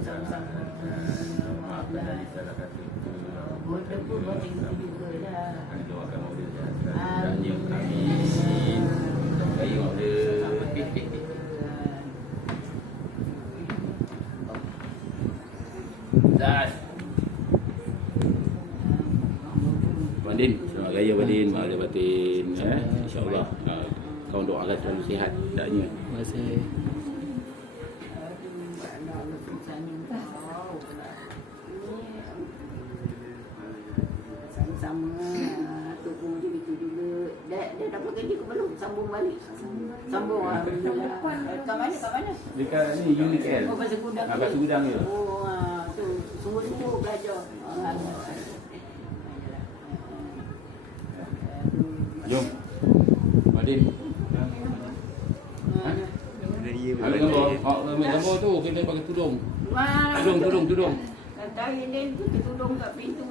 sama-sama. Maafkan dari salah kata. Benda pun macam itu juga dah. Kami doakan mobil sehat. Amin. Baik mobil. Zat. Badin, selamat raya Badin, maaf batin. InsyaAllah kau doakan selalu sihat hendaknya. Terima kasih. Sama-sama. Tok pun macam itu juga. Dia dapat kerja ke belum? Sambung balik. Sambung. Alhamdulillah. Kat mana? Kat mana? Dekat ni unit L. Oh, Pasar Gudang. Pasar Gudang je. Oh, tu sungguh-sungguh belajar. Jom. Badin. Ambil gambar tu, kita pakai tudung. Tudung. Kain dia tu tertolong kat pintu.